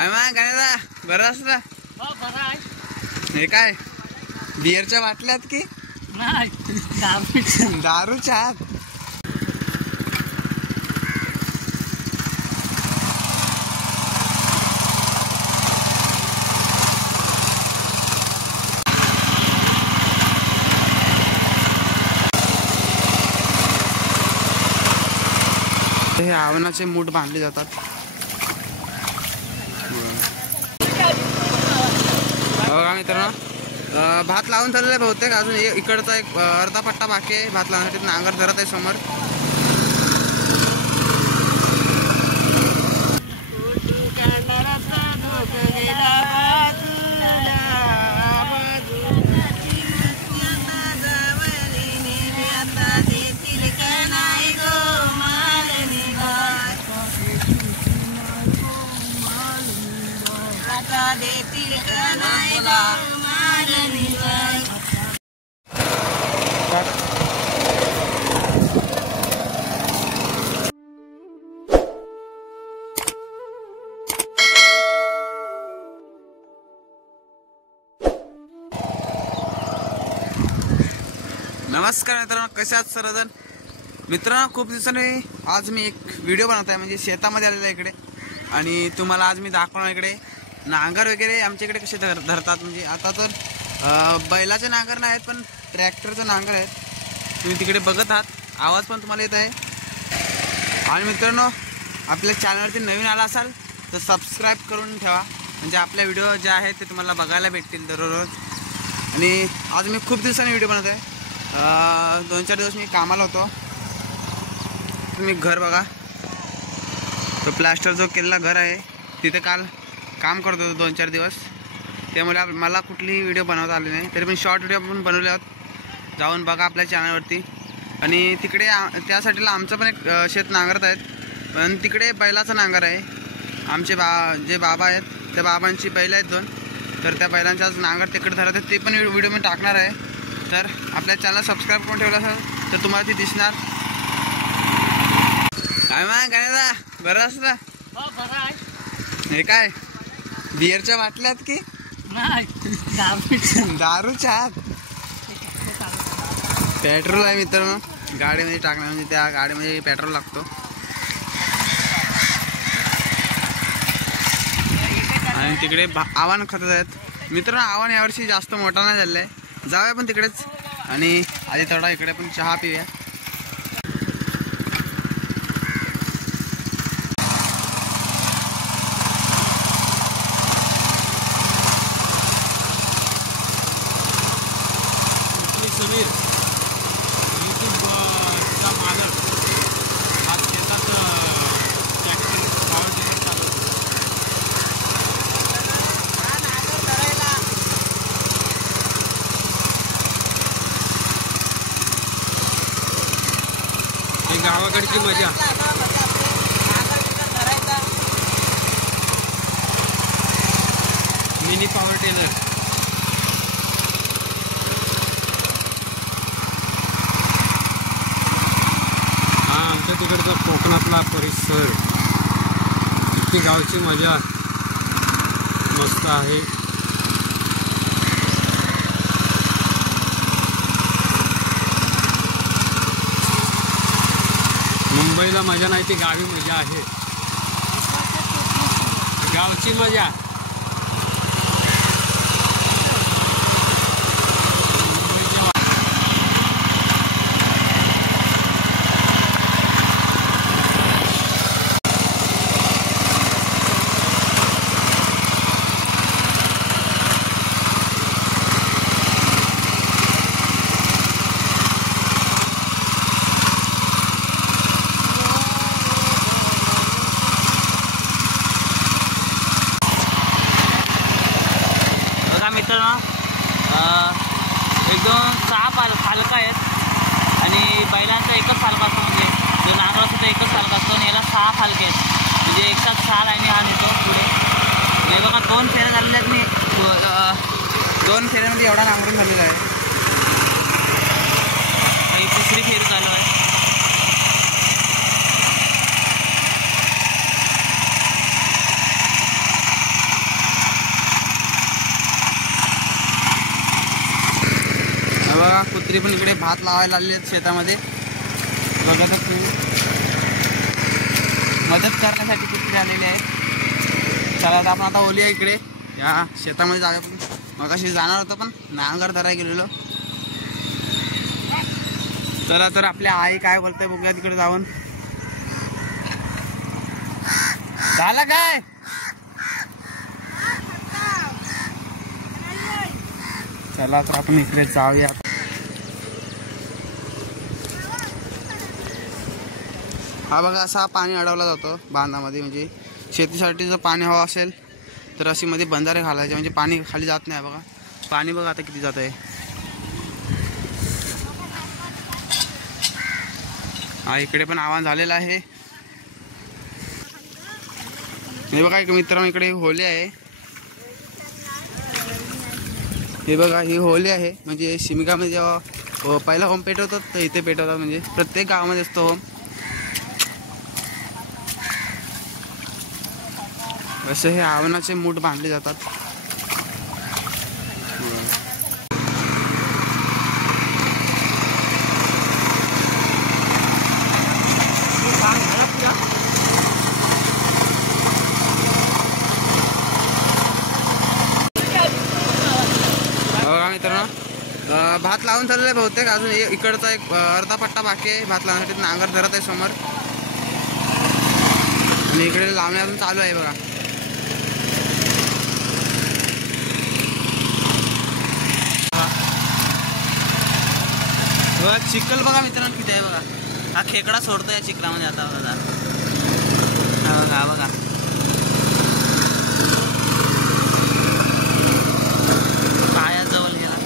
काय मग गाण्याला बरं असतं? हो बरं आहे. हे काय बिअरच्या बाटल्यात की नाही दारूच्या आत? हे आवनाचे मूठ बांधले जातात. बघा मित्रांनो, भात लावून झालेला आहे बहुतेक. अजून इकडचा एक अर्धा पट्टा बाकी आहे भात लावण्यासाठी. नांगर धरत आहे समोर. नमस्कार मित्रांनो, कसे आहात सर्वजण? मित्रांनो, खूप दिवसांनी आज मी एक व्हिडिओ बनवत आहे, म्हणजे शेतामध्ये आलेला आहे इकडे. आणि तुम्हाला आज मी दाखवणार इकडे नांगर वगैरे आमच्या इकडे कसे धरतात. म्हणजे आता तर बैलाचे नांगर नाही आहेत, पण ट्रॅक्टरचे नांगर आहेत. तुम्ही तिकडे बघत आहात, आवाज पण तुम्हाला येत आहे. आणि मित्रांनो, आपल्या चॅनलवरती नवीन आला असाल तर सबस्क्राईब करून ठेवा, म्हणजे आपल्या व्हिडिओ जे आहेत ते तुम्हाला बघायला भेटतील दररोज. आणि आज मी खूप दिवसांनी व्हिडिओ बनवत आहे. 2-4 दिवस मी कामाला होतो. तुम्ही घर बघा, तो प्लास्टर जो केलेला घर आहे तिथे काल काम करत होतो 2-4 दिवस. त्यामुळे मला कुठलीही व्हिडिओ बनवता आली नाही. तरी पण शॉर्ट व्हिडिओ पण बनवले आहोत, जाऊन बघा आपल्या चॅनलवरती. आणि तिकडे त्यासाठीला आमचं पण एक शेत नांगरत आहेत, पण तिकडे बैलाचा नांगर आहे. आमचे जे बाबा आहेत त्या बाबांची बैल आहेत 2, तर त्या बैलांचाच नांगर तिकडे धरत आहेत. ते पण व्हिडिओ मी टाकणार आहे. तर आपल्या चॅनल सबस्क्राईब करून ठेवलं असेल तर तुम्हाला ती दिसणार. काय मग गाण्याला बरं असतं? हो बरं आहे. हे काय बिअरच्या बाटल्यात की नाही दारूच्या आत? पेट्रोल आहे मित्रांनो गाडीमध्ये टाकणार, म्हणजे त्या गाडीमध्ये पेट्रोल लागतो. आणि तिकडे आव्हान खतत आहेत मित्रांनो. आव्हान यावर्षी जास्त मोठा नाही झालेला आहे. जाऊया पण तिकडेच, आणि आधी थोडा इकडे पण चहा पिऊया. समीर यूट्यूबचा मालक आज शेतात ट्रॅक्टर पावर टिलर चालवतो. ही गावाकडची मजा. Mini power tiller. तिकडचा कोकणातला परिसर, इतकी गावची मजा मस्त आहे. मुंबईला मजा नाही, ती गावी मजा आहे. गावची मजा. मित्रांनो, 1-2-6 फालका आहेत. आणि बैलांचा एकच फालका असतो, म्हणजे जो नांगर असतो तो एकच फालका असतो. आणि याला 6 फालके आहेत, म्हणजे एकसाथ 6 लाईनी हा नेतो पुढे. हे बघा 2 फेऱ्या झालेल्या आहेत. मी 2 फेऱ्यामध्ये एवढा नांगरून झालेला आहे. आणि 3री फेरी चालू आहे. मित्री पण इकडे भात लावायला आले आहेत शेतामध्ये बघा. तर मदत करण्यासाठी कुठे आलेले आहेत. चला आता आपण आता ओली आहे इकडे या शेतामध्ये जाऊया. पण मग अशी जाणार होतं पण नांगर धरायला गेलेलो. चला तर आपल्या आई काय बोलताय बघूया तिकडे जाऊन. झालं काय? चला तर आपण इकडे जाऊया. हा बघा असा पाणी अडवला जातो बांधामध्ये. म्हणजे शेतीसाठी जर पाणी हवं असेल तर अशी मध्ये बंधारे घालायचे म्हणजे पाणी खाली जात नाही. बघा पाणी बघा आता किती जात आहे. हा इकडे पण आव्हान झालेलं आहे. हे बघा एक मित्रांनो इकडे होली आहे. हे बघा ही होली आहे. म्हणजे शिमगामध्ये जेव्हा पहिला होम पेटवतात तर इथे पेटवतात. म्हणजे प्रत्येक गावामध्ये असतो होम. असे हे आव्हानाचे मूठ बांधले जातात. मित्रांनो भात लावून चाललेलं आहे बहुतेक. अजून इकडचा एक अर्धा पट्टा बाकी आहे भात लावण्यासाठी. नांगर धरत आहे समोर आणि इकडे लावणे अजून चालू आहे बघा. बघा चिखल बघा मित्रांनो किती आहे बघा. हा खेकडा सोडतो या चिखलामध्ये आता बघा. हा बघा पायाजवळ गेला.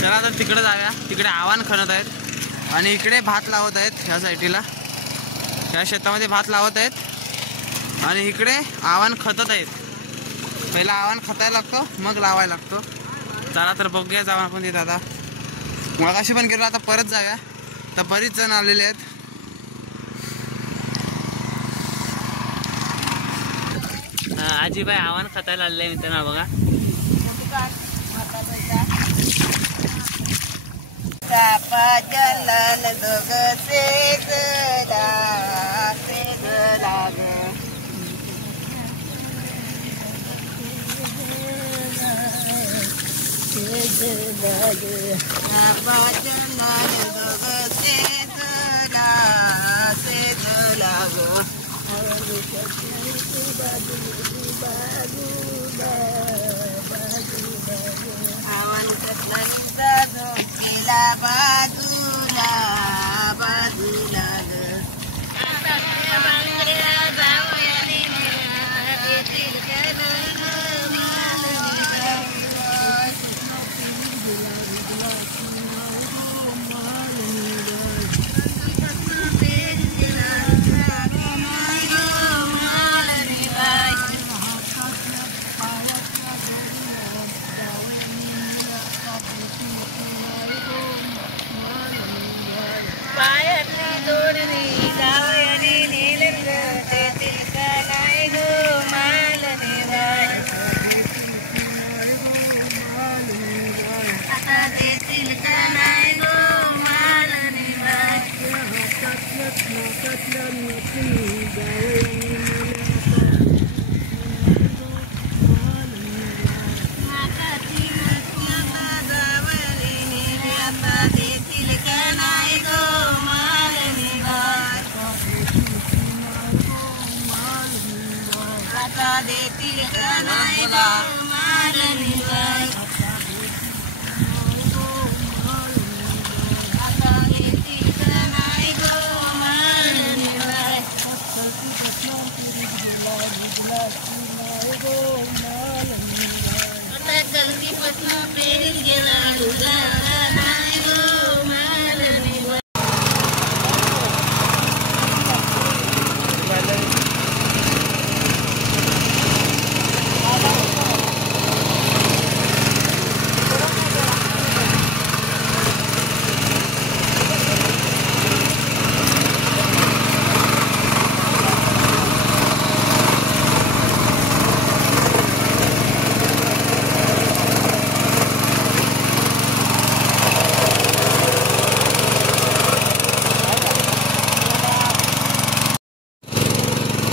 चला तर तिकडे जाऊया. तिकडे आव्हान खणत आहेत आणि इकडे भात लावत आहेत. ह्या साईडला ह्या शेतामध्ये भात लावत आहेत आणि इकडे आव्हान खतत आहेत. पहिला आव्हान खतायला लागतो मग लावायला लागतो. चला तर बघूया जाऊन आपण तिथं. आता मगाशी पण गेलो आता परत जाऊया. तर बरीच जण आलेले आहेत. आजीबाई आव्हान खतायला आलेलं आहे मित्रांनो बघा.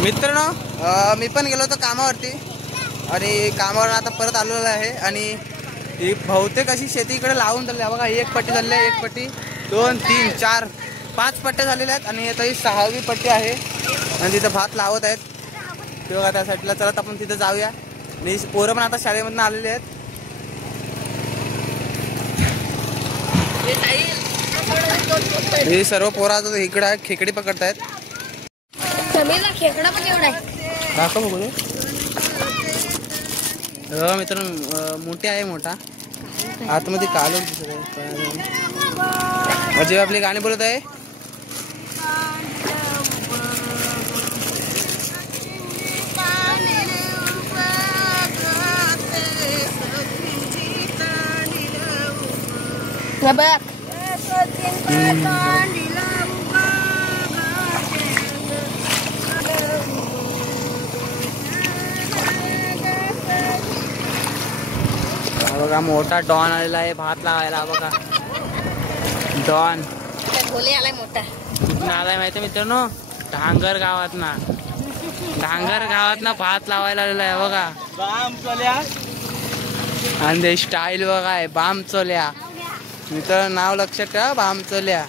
मित्रांनो मी पण गेलो होतो कामावरती आणि कामावर आता परत आलेलो आहे आणि ही बहुतेक अशी शेती इकडे लावून झाली आहे बघा. एक पट्टी झाली आहे, एक पट्टी 2 3 4 5 पट्ट्या झालेल्या आहेत आणि आता ही 6वी पट्टी आहे आणि तिथं भात लावत आहेत ते बघा. त्या साईडला चलत आपण तिथं जाऊया आणि पोरं पण आता शाळेमधून आलेले आहेत. हे सर्व पोरं आता इकडे आहे खेकडी पकडतायत. खेकडा पण एवढा आहे दाखव बघू. मित्रांनो मोठे आहे मोठा आतमध्ये कालून दिसत आहे. अजय आपली गाणी बोलत आहे. बघा मोठा डॉन आलेला आहे भात लावायला बघा. डॉन भोले आलाय मोठा. कुठून आलाय माहिती मित्रांनो? डांगर गावात ना भात लावायला आलेला आहे बघा. आणि ते स्टाईल बघा आहे बाम चोल्या. मित्रांनो नाव लक्षात ठेवा बाम चोल्या.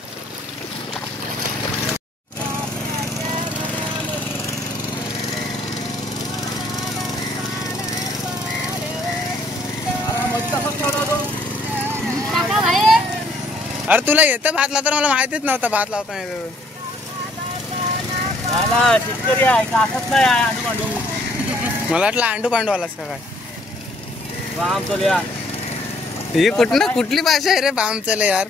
अरे तुला येतं भात लावता? मला माहितीच नव्हतं भात लावता येतं. मला वाटलं अंडू पांडू आलास का काय? ही कुठली भाषा आहे रे बाम चले यार?